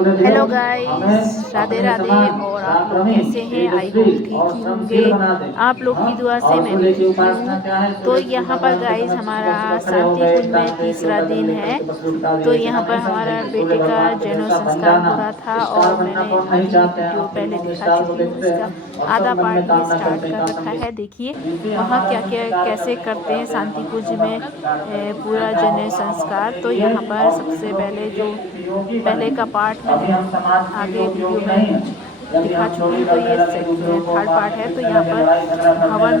Hello guys, Radhe Radhe. और आप लोग कैसे हैं? आई होप ठीक ही होंगे। आप लोग की दुआ से मैं भी ठीक ही हूँ। तो यहाँ पर गाइस हमारा शांति कुंज में तीसरा दिन है। तो यहाँ पर हमारा बेटे का जनेऊ संस्कार हो रहा था और मैंने आधी वीडियो पहले दिखा चुकी हूँ। इसका आधा पार्ट ये स्टार्ट कर रखा है। देखिए वहाँ क्या क्या कैसे करते हैं शांति कुंज में पूरा जनेऊ संस्कार। तो यहाँ पर सबसे पहले जो पहले का पार्ट मैंने आगे वीडियो में दिखा चुकी हूँ। तो ये थर्ड पार्ट है। तो यहाँ पर हवन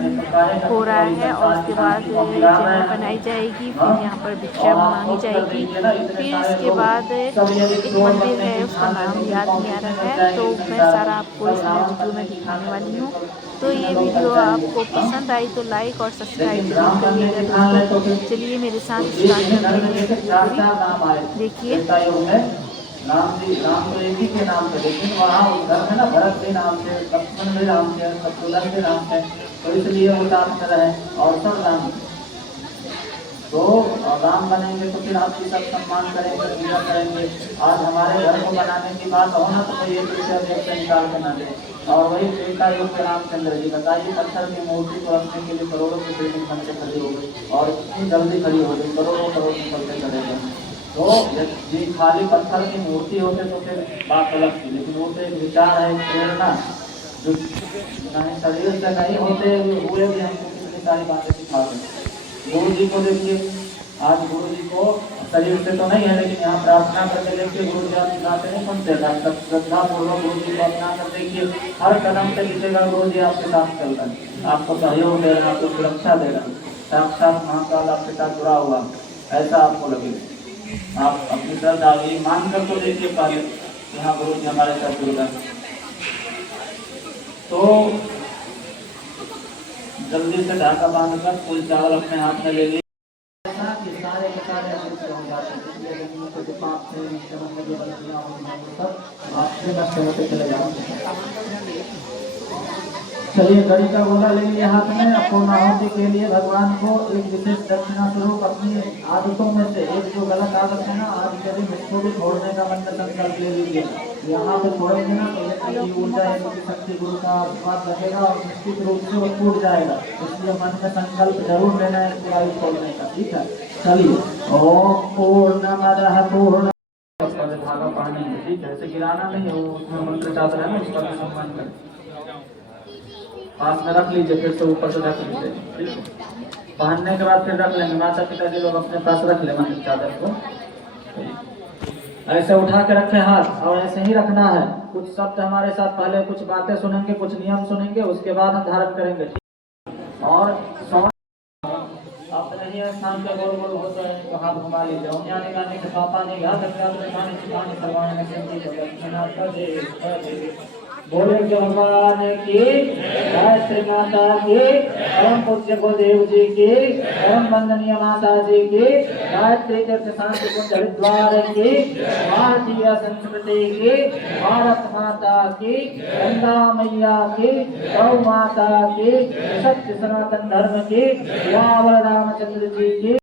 हो रहा है और उसके बाद जनेऊ पहनाई जाएगी। फिर यहाँ पर भिक्षा मांगी जाएगी। फिर इसके बाद एक मंदिर है, उसका नाम याद नहीं आ रहा है। तो मैं सारा आपको इसमें वीडियो में दिखाने वाली हूँ। तो ये वीडियो आपको पसंद आई तो लाइक और सब्सक्राइब जरूर करिएगा दोस्तों। चलिए मेरे साथ स्टार्ट करते हैं वीडियो पूरी। देखिए राम तो एक ही के नाम से, लेकिन वहाँ उस घर में ना भरत के नाम से, लक्ष्मण के नाम से, शत्रुघ्न के नाम से, तो इसलिए वो नाम से रहे और सब राम। तो राम बनेंगे तो फिर आपकी सब सम्मान करेंगे, पूजा करेंगे। आज हमारे घर को बनाने की बात हो ना तो कोई एक रुपया देख से निकाल के ना दे। और वही त्रेता युग के रामचंद्र जी, बताइए पत्थर की मूर्ति को रखने के लिए करोड़ों की बिल्डिंग बन के खड़ी हो गई और इतनी जल्दी खड़ी हो गई, करोड़ों करोड़ निकलते चले गए। तो ये खाली पत्थर की मूर्ति होते तो फिर बात अलग थी, लेकिन वो तो एक विचार है, प्रेरणा जो शरीर से नहीं होते हुए भी हमको कितनी सारी बातें सिखाते हैं। गुरु जी को देखिए, आज गुरु जी को शरीर से तो नहीं है, लेकिन यहाँ प्रार्थना करके देखिए गुरु जी आप सिखाते नहीं सुनते, श्रद्धा पूर्वक गुरु जी को अपना कर देखिए। हर कदम से दिखेगा गुरु जी आपके साथ चल रहे हैं, आपको सहयोग दे रहे हैं, आपको सुरक्षा दे रहे हैं, साक्षात महाकाल आपके साथ जुड़ा हुआ, ऐसा आपको लगेगा। आप अपनी श्रद्धा मान कर तो देखिए पहले, यहाँ गुरु जी हमारे साथ जुड़ गए। तो जल्दी से ढाका बांधकर फूल चावल अपने हाथ में ले लिए। सारे के सारे हो जाते हैं, चले जाओ। चलिए घड़ी का गोला लेंगे हाथ में। पूर्ण आहुति के लिए भगवान को एक विशेष दक्षिणा स्वरूप अपनी आदतों में से एक जो गलत आदत है ना, आज के दिन इसको भी छोड़ने का मन में संकल्प ले लीजिए। यहाँ पे छोड़ेंगे ना तो ये ऊर्जा शक्ति गुरु का आशीर्वाद रखेगा और निश्चित रूप से वो टूट जाएगा। इसलिए मन में संकल्प जरूर लेना है इसको आयु छोड़ने का, ठीक है। चलिए ओम पूर्णमदः पूर्ण धागा पानी, ठीक है, ऐसे गिराना नहीं है, वो उसमें मंत्र चादर है ना, उसका भी सम्मान करें। पास में रख लीजिए, फिर से ऊपर से रख लीजिए, ठीक है। पहनने के बाद फिर रख लेंगे, माता पिता जी लोग अपने पास रख ले मंत्र चादर को। ऐसे उठा के रखे हाथ और ऐसे ही रखना है। कुछ शब्द हमारे साथ पहले कुछ बातें सुनेंगे, कुछ नियम सुनेंगे, उसके बाद हम धारण करेंगे। और अपने ही स्थान पे गोल गोल होते हैं तो हाथ घुमा लीजिए। उन्याने गाने के पापा ने याद बोले भगवान की, गायत्री माता की, परम पूज्य गुरुदेव जी की, परम वंदनीय माता जी की, गायत्री तीर्थ शांति कुंज हरिद्वार की, भारतीय संस्कृति की, भारत माता की, गंगा मैया की, गौ माता की, सत्य सनातन धर्म की, रावण रामचंद्र जी की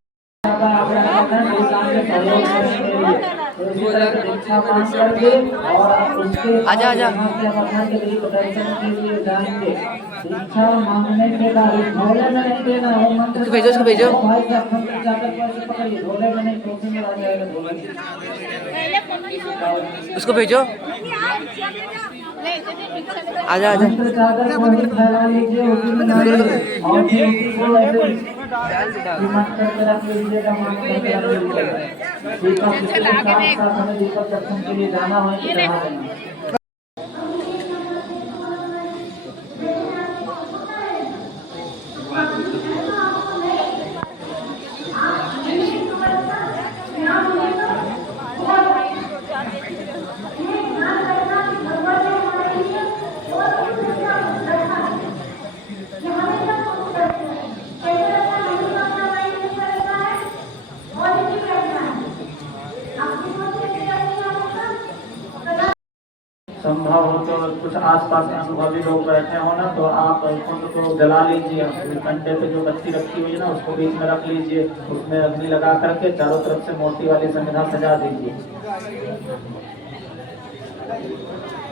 आजा आजा शिक्षा मांगने के बाद झोले में नहीं देना, वो मंत्र उसको भेजो, उसको भेजो, झोले में नहीं, टोपी में आ जाएगा। उसको भेजो, आजा आजा। चादर को ही फैला लीजिए, उसी में डालिए और फिर उसी को ऐसे करके रख लीजिएगा, मान करके रख लीजिएगा। दीपक साथ हमें दीपक दर्शन के लिए जाना हो तो चढ़ा देना। संभव हो तो कुछ आसपास अनुभवी लोग बैठे हो ना, तो आप कुंड को जला लीजिए। कंडे पे जो बत्ती रखी हुई है ना उसको बीच में रख लीजिए, उसमें अग्नि लगा करके चारों तरफ से मोटी वाली संविधा सजा दीजिए।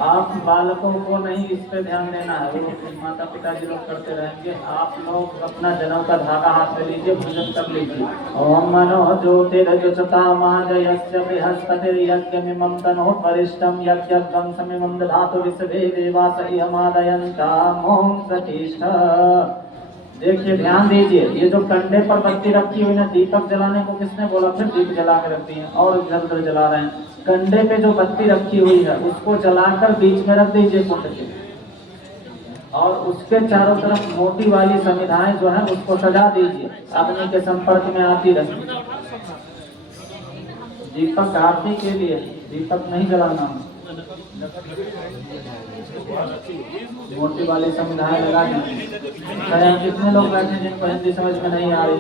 आप बालकों को नहीं इस पे ध्यान देना है, वो माता पिता जी लोग करते रहेंगे। आप लोग अपना जनेऊ का धागा हाथ में लीजिए, पूजन कर लीजिए। ओम मनो ज्योतिरजुषतामाजयस्य बृहस्पतिर्यज्ञमिमं तनोत् वरिष्ठं यज्ञं समिमं दधातु विश्वे देवास इयमादयन्ताम् ओम प्रतिष्ठा। देखिए ध्यान दीजिए, ये जो कंडे पर बत्ती रखी हुई ना, दीपक जलाने को किसने बोला? फिर दीप जला के रखती है और इधर जला रहे हैं। कंडे पे जो बत्ती रखी हुई है उसको जलाकर बीच में रख दीजिए कुंड के, और उसके चारों तरफ मोटी वाली समिधाएं जो है उसको सजा दीजिए, अग्नि के संपर्क में आती रहे। दीपक आरती के लिए, दीपक नहीं जलाना, मोटी वाली समुदाय लगा दी। कितने लोग बैठे जिनको हिंदी समझ में नहीं आ रही?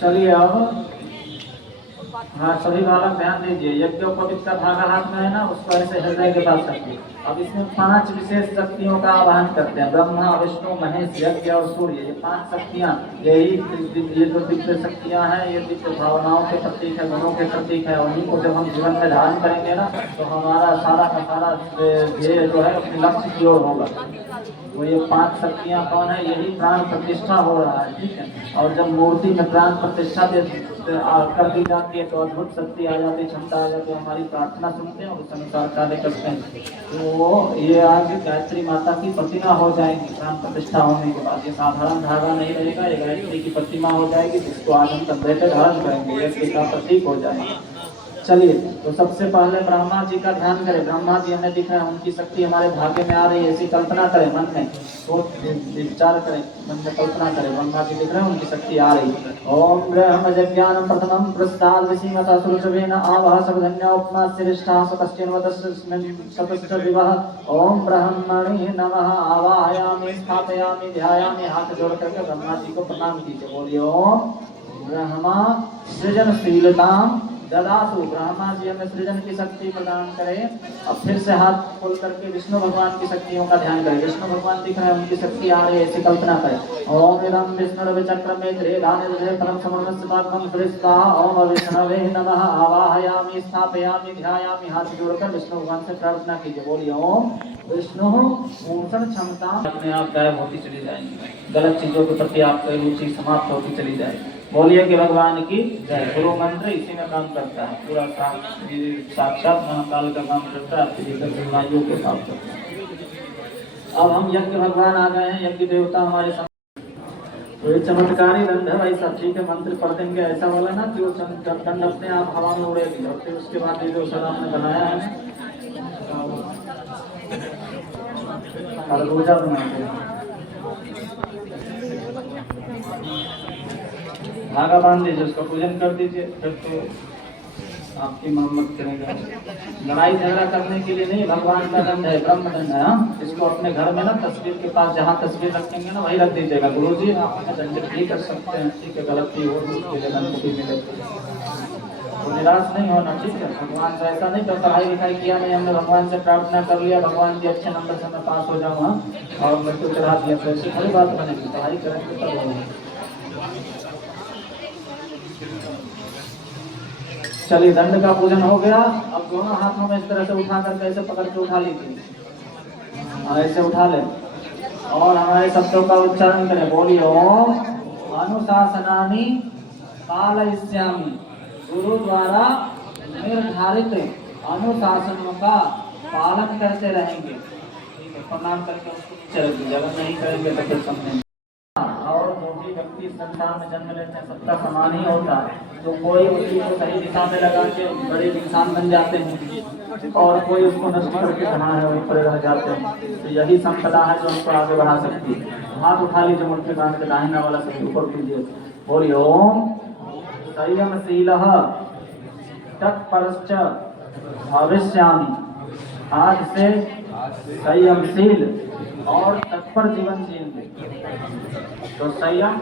चलिए अब हाँ सभी बालक ध्यान दीजिए, यज्ञोपवीत का धागा हाथ में है ना, उसको ऐसे हृदय के पास रखिए। अब इसमें 5 विशेष शक्तियों का आवाहन करते हैं, ब्रह्मा विष्णु महेश यज्ञ और सूर्य। ये 5 शक्तियाँ, यही ये जो दिव्य शक्तियाँ हैं, ये दिव्य भावनाओं के प्रतीक है, गुणों के प्रतीक है। उन्हीं को जब हम जीवन में धारण करेंगे ना, तो हमारा सारा का सारा ध्येय जो है अपने लक्ष्य की ओर होगा। वो ये 5 शक्तियाँ कौन है? यही प्राण प्रतिष्ठा हो रहा है, ठीक है। और जब मूर्ति में प्राण प्रतिष्ठा कर दी जाती है तो अद्भुत शक्ति आ जाती है, क्षमता आ जाती है, हमारी प्रार्थना सुनते हैं और उस अनुसार कार्य करते हैं। तो ये आज गायत्री माता की प्रतिमा हो जाएगी प्राण प्रतिष्ठा होने के बाद। ये साधारण धागा नहीं रहेगा, ये गायत्री की प्रतिमा हो जाएगी, जिसको आज हम कंधे पे धारण करेंगे, ये का प्रतीक हो जाएगा। चलिए, तो सबसे पहले ब्रह्मा जी का ध्यान करें। ब्रह्मा जी हमें दिख रहे हैं, उनकी शक्ति हमारे भाग्य में आ रही है, ऐसी कल्पना करें मन में, सोच विचार करें, मन में कल्पना करें, ब्रह्मा जी दिख रहे हैं, उनकी शक्ति आ रही है। ओम ब्रह्म ज्ञानम प्रथमं प्रस्ताद विसीमता सुरसवेन आवह सर्वधन्या उपमा श्रेष्ठा सतस्यन्वतस्मिन् सतस्य विवाह। ओम ब्रह्मणे नमः आवाहयामि स्थापयामि ध्यायामि। हाथ जोड़ करके ब्रह्मा जी को प्रणाम कीजिए। बोलिए ओम ब्रह्मा सृजनशीलताम ददातु। ब्रह्मा जी हमें सृजन की शक्ति प्रदान करें। अब फिर से हाथ खोल करके विष्णु भगवान की शक्तियों का ध्यान करें। विष्णु भगवान दिख रहे हैं, उनकी शक्ति आ रही है, ऐसी कल्पना करें। ओम इदं विष्णुरवे चक्रमे त्रिधाने परम समन्वयस्तात्मं सुरेस्ता। ओम विष्णवे नमः आवाहयामि स्थापयामि ध्यायामि। हाथ जोड़कर विष्णु भगवान से प्रार्थना कीजिए। बोलिए ओम विष्णु मूर्छन क्षमता अपने आप गायब होती चली जाएंगी, गलत चीजों के प्रति आपकी रुचि समाप्त होती चली जाएगी। बोलिए कि भगवान की जय। गुरु मंत्र इसी में काम करता है, पूरा साक्षात महाकाल का काम करता है, आपके भीतर बीमारियों के साथ करता है। अब हम यज्ञ भगवान आ गए हैं, यज्ञ देवता हमारे साथ। तो ये चमत्कारी दंड है भाई सब, ठीक है। मंत्र पढ़ देंगे ऐसा वाला ना कि वो दंड अपने आप हवा में उड़ेगी। और फिर उसके बाद ये जो सर आपने बनाया है खरबूजा बनाते हैं, धागा बांध दीजिए, उसका पूजन कर दीजिए, फिर तो आपकी मरम्मत करेंगे। लड़ाई झगड़ा करने के लिए नहीं, भगवान का दंड है, ब्रह्म दंड है। इसको अपने घर में ना तस्वीर के पास जहाँ तस्वीर रखेंगे ना वही रख दीजिएगा। गुरु जी आप दंडित भी कर सकते हैं, ठीक है, गलती हो तो मिले तो निराश नहीं होना, ठीक है। भगवान से ऐसा नहीं, तो पढ़ाई लिखाई किया नहीं हमने, भगवान से प्रार्थना कर लिया, भगवान जी अच्छे नंबर से मैं पास हो जाऊँ और मृत्यु चढ़ा दिया, तो ऐसी बड़ी बात बनेगी। पढ़ाई करेंगे तब होगी। चलिए दंड का पूजन हो गया। अब दोनों हाथों में इस तरह से उठा करके ऐसे पकड़ के उठा लीजिए, ऐसे उठा ले और हमारे शब्दों का उच्चारण करें। बोलिए ओम अनुशासनानि पालयिष्यामि। गुरु द्वारा निर्धारित अनुशासनों का पालन करते रहेंगे, ठीक है। प्रणाम करके उसको नीचे रख दीजिए, अगर नहीं करेंगे तो फिर समझेंगे। और जो भी व्यक्ति संसार में जन्म लेते हैं सबका समान ही होता है, तो कोई उसी को सही दिशा में लगा के बड़े इंसान बन जाते हैं और कोई उसको नष्ट करके जहाँ है वहीं पर रह जाते हैं। तो यही संपदा है जो हमको आगे बढ़ा सकती है। हाथ उठा लीजिए, मुट्ठी बांध के दाहिना वाला सब ऊपर कीजिए। बोलिए ओम संयमशीलः तत्परश्च भविष्यामि। आज से संयमशील और तत्पर जीवन जिएंगे। तो संयम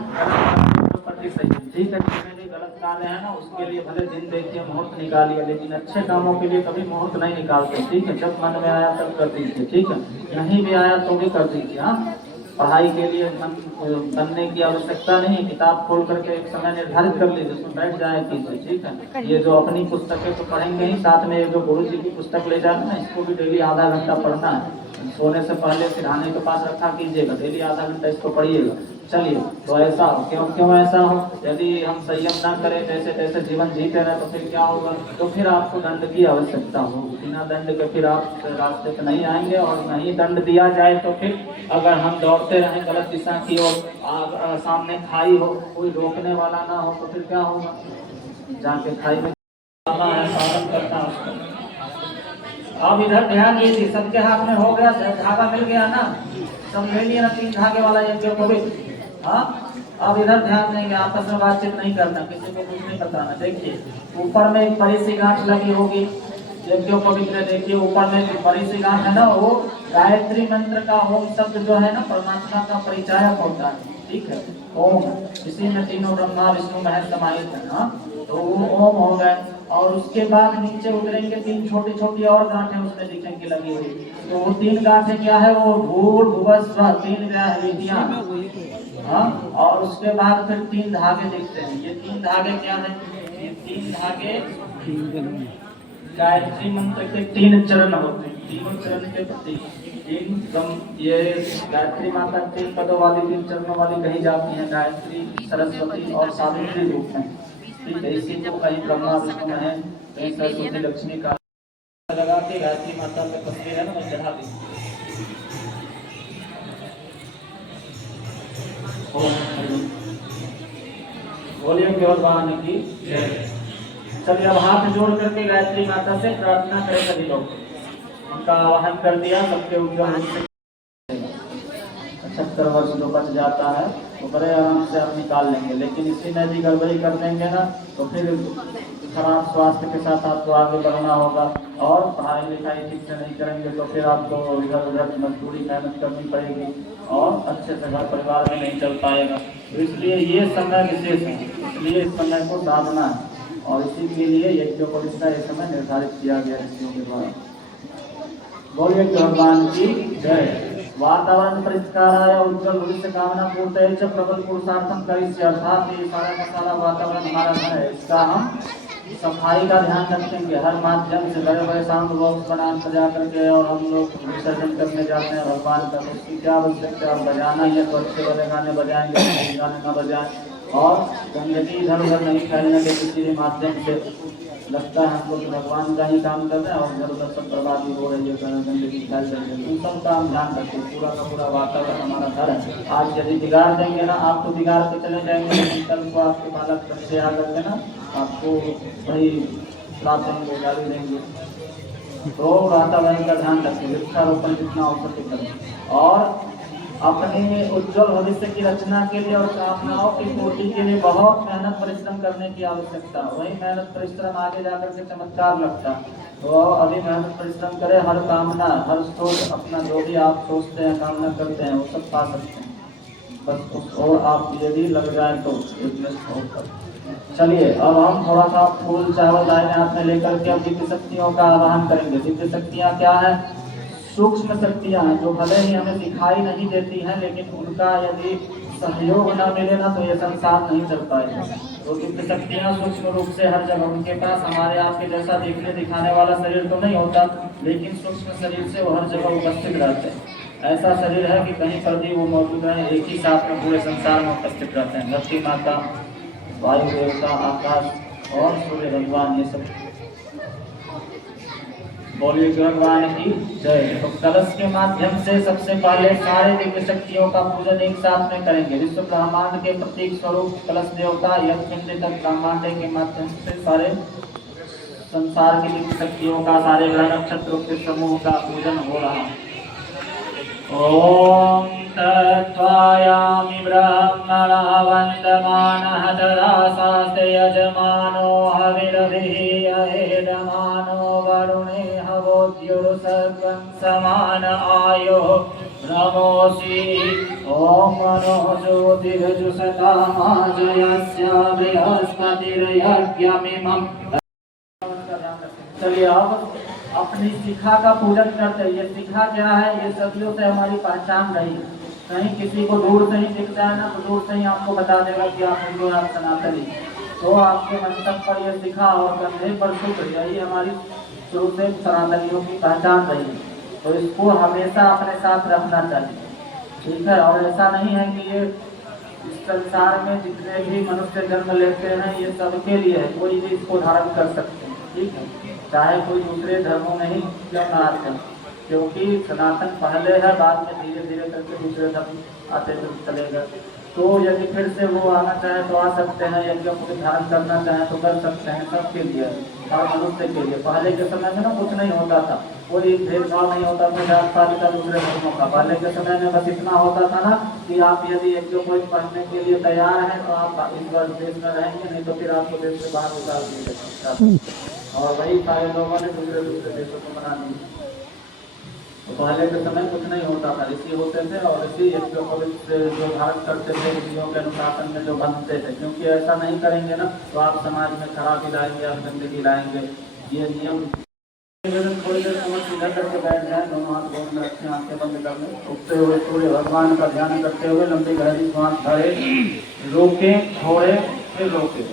प्रति संयम, ठीक है। जिसमें गलत कार्य है ना उसके लिए भले दिन देखिए, मुहूर्त निकालिए, लेकिन अच्छे कामों के लिए कभी मुहूर्त नहीं निकालते, ठीक है। जब मन में आया तब कर दीजिए, ठीक है। नहीं भी आया तो भी कर दीजिए, हाँ। पढ़ाई के लिए बनने की आवश्यकता नहीं। किताब खोल करके एक समय निर्धारित कर लीजिए, उसमें बैठ जाए कीजिए, ठीक है। ये जो अपनी पुस्तकें तो पढ़ेंगे ही, साथ में ये जो गुरु जी की पुस्तक ले जाना है, इसको भी डेली आधा घंटा पढ़ना है। सोने से पहले सिरहाने के पास रखा कीजिएगा, डेली आधा घंटा इसको पढ़िएगा। चलिए, तो ऐसा क्यों ऐसा हो, यदि हम संयम ना करें, जैसे तैसे जीवन जीते रहे, तो फिर क्या होगा, तो फिर आपको दंड की आवश्यकता होगी। बिना दंड के फिर आप रास्ते पे नहीं आएंगे, और नहीं दंड दिया जाए तो फिर अगर हम दौड़ते रहें गलत दिशा की ओर, सामने खाई हो, कोई रोकने वाला ना हो, तो फिर क्या होगा, जाके खाई में पालन करना उसको। अब इधर ध्यान दीजिए, सबके हाथ में हो गया, धागा मिल गया ना, सब ले लिए ना 3 धागे वाला यज्ञ को भी। हाँ, अब इधर ध्यान देंगे, आपस में बातचीत नहीं करना, किसी को कुछ नहीं बताना। देखिए, ऊपर में एक बड़ी सी गांठ लगी होगी, यज्ञों को भी देखिए, ऊपर में एक बड़ी सी गांठ है ना, वो गायत्री मंत्र का ओम शब्द जो है ना, परमात्मा का परिचायक होता है, ठीक है। ओम, इसी में तीनों ब्रह्मा विष्णु महेश समाहित है ना, तो वो ओम हो गए। और उसके बाद नीचे उतरेंगे, 3 छोटी छोटी और गांठें उसमें दिखेंगी लगी हुई। तो वो 3 गांठें क्या है, वो भूर भुवः स्वः, 3 विधियां। हाँ, और उसके बाद फिर 3 धागे दिखते हैं। ये 3 धागे क्या है, ये 3 धागे गायत्री मंत्र के 3 चरण होते हैं। तीनों चरण के प्रति ये गायत्री माता 3 पदों वाली, 3 चरणों वाली कही जाती है, गायत्री, सरस्वती और सावित्री रूप में, ठीक है। इसी को कहीं ब्रह्मा विष्णु है, कहीं सरस्वती लक्ष्मी का लगा के गायत्री माता के तस्वीर है ना, वो चढ़ा दी। बोलिए भगवान की। चलिए, अब हाथ जोड़ करके गायत्री माता से प्रार्थना करें सभी लोग। उनका आवाहन कर दिया, सबके उज्जवल रूप से 76 वर्ष जो बच जाता है वो बड़े आराम से आप निकाल लेंगे। लेकिन इसी में भी गड़बड़ी कर देंगे ना, तो फिर खराब स्वास्थ्य के साथ आपको आगे बढ़ना होगा, और पढ़ाई लिखाई ठीक से नहीं करेंगे तो फिर आपको इधर उधर मजदूरी मेहनत करनी पड़ेगी, और अच्छे से घर परिवार में नहीं चल पाएगा। तो इसलिए ये समय विशेष है, इसलिए इस समय को साधना है, और इसी के लिए यज्ञोपवीत का ये समय निर्धारित किया गया ऋषियों के द्वारा। बोलिए भगवान की जय। वातावरण परिष्काराय उज्जवल भविष्य कामना पूर्तये च प्रबल पुरुषार्थम करिष्ये। अर्थात ये सारा का सारा वातावरण हमारा घर है, इसका हम सफाई का ध्यान रखेंगे हर माध्यम से। बड़े बड़े साउंड बॉक्स बना सजा करके और हम लोग विसर्जन करने जाते हैं भगवान का, तो उसकी क्या आवश्यकता है, बजाना ही है तो अच्छे वाले गाने बजाएंगे, गाने न बजाएं, और गंदगी इधर उधर नहीं फैलने के किसी भी माध्यम से। लगता है हम लोग भगवान का ही काम कर रहे हैं और इधर उधर सब बर्बादी हो रही है, गंदगी फैल रही है। उन सब का हम ध्यान रखें, पूरा का पूरा वातावरण हमारा घर है। आज यदि बिगाड़ देंगे ना, आप तो बिगाड़ के चले जाएंगे, लेकिन कल को आपके बालक बच्चे आ करके ना आपको वही श्राप देंगे, गाली देंगे। तो वातावरण का ध्यान रखें, वृक्षारोपण जितना हो सके करें, और अपने उज्जवल भविष्य की रचना के लिए और कामनाओं की पूर्ति के लिए बहुत मेहनत परिश्रम करने की आवश्यकता है। वही मेहनत परिश्रम आगे जाकर के चमत्कार लगता है। तो अभी मेहनत परिश्रम करें, हर कामना, हर सोच, अपना जो भी आप सोचते हैं, कामना करते हैं, वो सब पा सकते हैं, बस उस और आप यदि लग जाए तो। चलिए, अब हम थोड़ा सा फूल चावल दाहिने हाथ में लेकर के अब दिव्य शक्तियों का आवाहन करेंगे। दिव्य शक्तियाँ क्या है, सूक्ष्म शक्तियाँ हैं, जो भले ही हमें दिखाई नहीं देती हैं, लेकिन उनका यदि सहयोग न मिले ना तो ये संसार नहीं चल पाएगा। तो दिव्य शक्तियाँ सूक्ष्म रूप से हर जगह, उनके पास हमारे आपके जैसा देखने दिखाने वाला शरीर तो नहीं होता, लेकिन सूक्ष्म शरीर से वो हर जगह उपस्थित रहते हैं। ऐसा शरीर है कि कहीं पर भी वो मौजूद है, एक ही साथ में पूरे संसार में उपस्थित रहते हैं। धरती माता, वायु देवता, आकाश और सूर्य भगवान, ये सब। बोलिए भगवान की जय। तो कलश के माध्यम से सबसे पहले सारे दिव्य शक्तियों का पूजन एक साथ में करेंगे। विश्व ब्रह्मांड के प्रतीक स्वरूप कलश देवता यज्ञ तक ब्रह्मांड के माध्यम से सारे संसार की दिव्य शक्तियों का, सारे ग्रह नक्षत्रों के समूह का पूजन हो रहा है। ओम तत्वायामि ब्रह्मणः वन्दमानः तदा शास्ते यजमानो हविरभिः अहेडमानो वरुणे हवोद्युरुसर्वं समान आयो नमोऽसि। ओम मनो ज्योतिर्जुषतामाजयस्य बृहस्पतिर्यज्ञमिमम्। चलिए, अब अपनी शिखा का पूजन करते हैं। ये शिखा क्या है, ये सदियों से हमारी पहचान रही है। कहीं किसी को दूर से ही दिख जाए ना तो दूर से ही आपको बता देगा कि आप हिंदू आप सनातनी। तो आपके मस्तक पर यह शिखा और कंधे पर शुक्र, यही हमारी शुरू से सनातनियों की पहचान रही है। तो इसको हमेशा अपने साथ रखना चाहिए, ठीक है। और ऐसा नहीं है कि ये इस संसार में जितने भी मनुष्य जन्म लेते हैं ये सबके लिए है, कोई भी इसको धारण कर सकते हैं, ठीक है, चाहे कोई दूसरे धर्मों में ही क्यों ना आते हैं, क्योंकि सनातन पहले है, बाद में धीरे धीरे करके दूसरे धर्म आते चलेगा। तो यदि फिर से वो आना चाहे तो आ सकते हैं, यज्ञ को धारण करना चाहे तो कर सकते हैं, सबके लिए, हर मनुष्य के लिए। पहले के समय में ना कुछ नहीं होता था, कोई भेदभाव नहीं होता था जात पात का, दूसरे धर्मों का। पहले के समय में बस इतना होता था ना कि आप यदि यज्ञ को पढ़ने के लिए तैयार हैं तो आप इस वर्ष देश में रहेंगे, नहीं तो फिर आपको देश से बाहर निकाल दिया जाता। और वही सारे लोगों ने दूसरे दूसरे देशों को बना दिया। तो पहले के समय कुछ नहीं होता था, ऋषि होते थे और ऋषि यज्ञ को जो धारण करते थे ऋषियों के अनुशासन में जो बनते थे, क्योंकि ऐसा नहीं करेंगे ना तो आप समाज में खराबी लाएंगे, आप गंदगी लाएंगे। ये नियम थोड़ी देर समझ सीधा करके बैठ जाए, दोनों हाथ गोद में रखें, आंखें बंद कर लें, उठते हुए सूर्य भगवान का ध्यान करते हुए लंबी गहरी सांस भरे, रोके, छोड़े, फिर रोके।